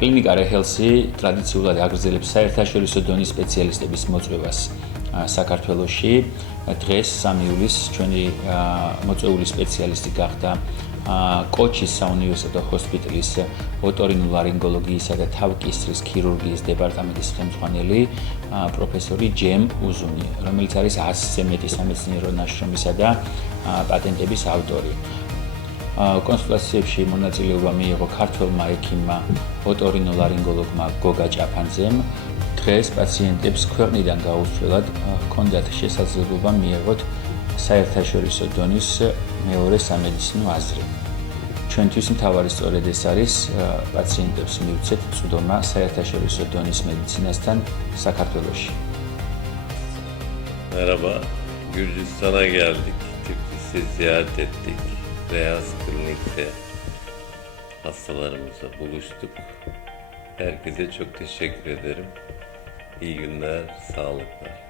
კლინიკა ReHealth ტრადიციულად აგრძელებს საერთაშორისო დონის სპეციალისტების მოწვევას საქართველოში. დღეს 3 ივლისს ჩვენი მოწვეული სპეციალისტი გახდა კოჩის საუნივერსიტეტო ჰოსპიტალის ოტორინოლარინგოლოგიისა და თავკისრის ქირურგიის დეპარტამენტის ხელმძღვანელი პროფესორი ჯემ უზუნი, რომელიც არის 100-ზე მეტი სამეცნიერო ნაშრომისა და პატენტების ავტორი. კონსულტაციებში მონაწილეობა მიიღო ქართველმა ექიმმა ოტორინოლარინგოლოგმა გოგა ჭაფანძემ. დღეს პაციენტებს ქვეყნიდან გაუსვლელად ჰქონდათ შესაძლებლობა მიეღოთ საერთაშორისო დონის მეორე სამედიცინო აზრი. ჩვენთვის მთავარი სწორედ ეს არის პაციენტებს მივცეთ წვდომა საერთაშორისო დონის მედიცინასთან საქართველოში. Merhaba, Gürcistan'a geldik. Tiflis'i ziyaret ettik. ReHealth Klinik'te hastalarımızla buluştuk. Herkese çok teşekkür ederim. İyi günler, sağlıklar.